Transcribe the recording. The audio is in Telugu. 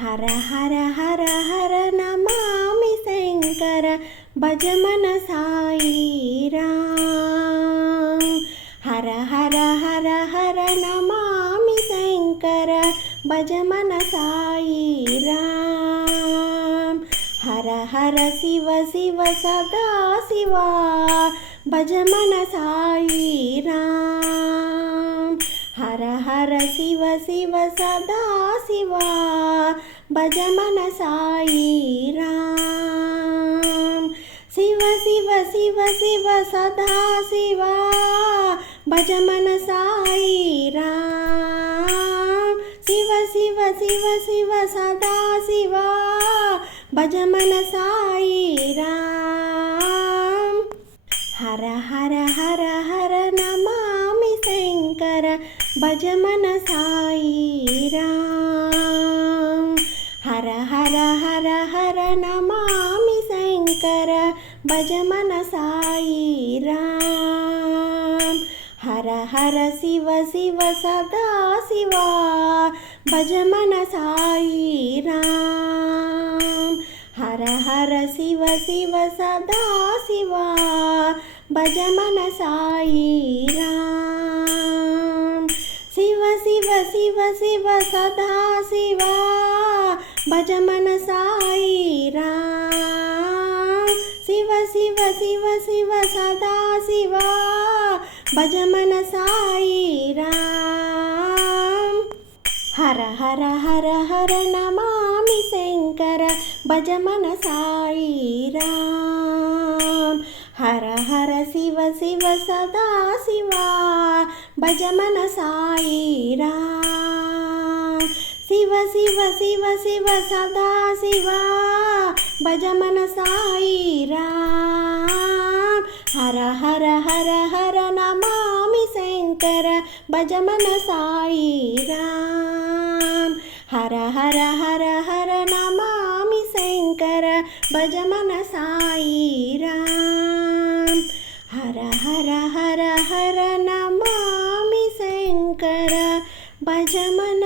హర హర హర హర నమామి శంకర భజ మన సాయిరాం. హర హర హర హర నమామి శంకర భజ మన సాయిరాం. హర హర శివ శివ సదా శివా భజ మన సాయిరాం. హర హర శివ శివ సదా శివా భజ మన సాయిరాం. శివ శివ శివ శివ సదా శివా భజ మన సాయిరాం. శివ శివ శివ శివ సదా శివా భజ మన సాయిరాం. హర హర హర హర నమామి శంకర భజ మన సాయిరాం. హర హర హర హర నమామి శంకర భజ మన సాయిరాం. హర హర శివ శివ సదా శివా భజ మన సాయిరాం. హర హర శివ శివ సదా శివా భజ మన సాయిరాం. శివ శివ శివ శివ సదా శివా భజ మన సాయిరాం. శివ శివ శివ శివ సదా శివా భజ మన సాయిరాం. హర హర హర హర నమామి శంకర భజ మన సాయిరాం. హర హర శివ శివ సదా శివా భజ మన సాయిరాం. శివ శివ శివ శివ సదా శివా భజ మన సాయిరాం. హర హర హర హర నమామి శంకర భజ మన సాయిరాం. హర హర హర హర నమామి శంకర భజ మన సాయిరాం. హర హర హర హర నమామి శంకర భజ మన